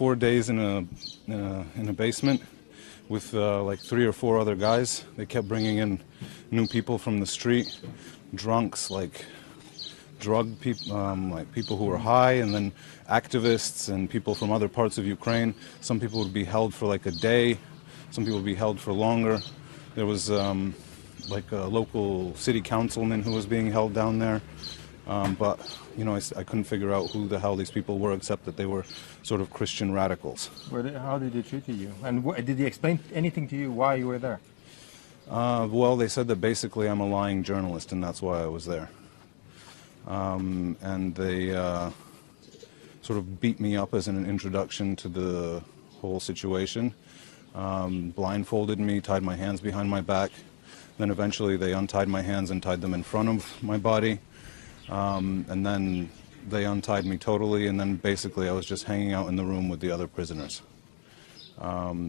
4 days in a basement with like 3 or 4 other guys. They kept bringing in new people from the street, drunks, like drug people, like people who were high, and then activists and people from other parts of Ukraine. Some people would be held for like a day, some people would be held for longer. There was like a local city councilman who was being held down there, but you know, I couldn't figure out who the hell these people were, except that they were sort of Christian radicals. How did they treat you? And did they explain anything to you why you were there? Well, they said that basically I'm a lying journalist and that's why I was there. And they sort of beat me up as an introduction to the whole situation, blindfolded me, tied my hands behind my back. Then eventually they untied my hands and tied them in front of my body. And then they untied me totally, and then basically I was just hanging out in the room with the other prisoners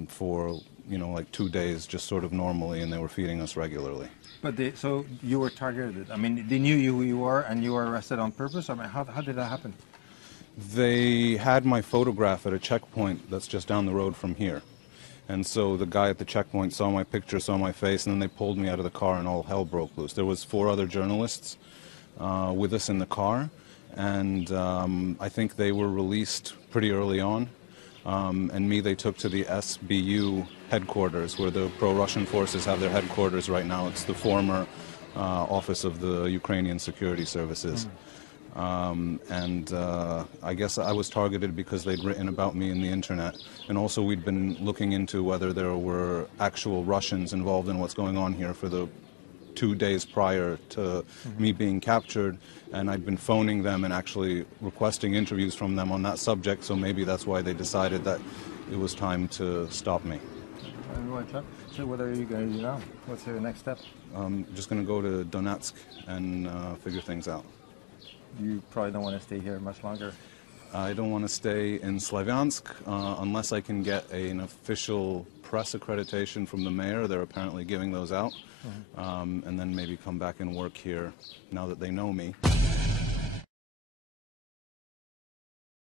for, you know, like 2 days, just sort of normally, and they were feeding us regularly. But so you were targeted. I mean, they knew who you were, and you were arrested on purpose? I mean, how did that happen? They had my photograph at a checkpoint that's just down the road from here. And so the guy at the checkpoint saw my picture, saw my face, and then they pulled me out of the car and all hell broke loose. There was 4 other journalists with us in the car, and I think they were released pretty early on. And me they took to the SBU headquarters, where the pro-Russian forces have their headquarters right now. It's the former office of the Ukrainian security services. And I guess I was targeted because they'd written about me in the internet, and also we'd been looking into whether there were actual Russians involved in what's going on here for the 2 days prior to me being captured, and I'd been phoning them and actually requesting interviews from them on that subject, so maybe that's why they decided that it was time to stop me. So what are you going to do now? What's your next step? I'm just going to go to Donetsk and figure things out. You probably don't want to stay here much longer. I don't want to stay in Sloviansk unless I can get an official press accreditation from the mayor. They're apparently giving those out. And then maybe come back and work here now that they know me.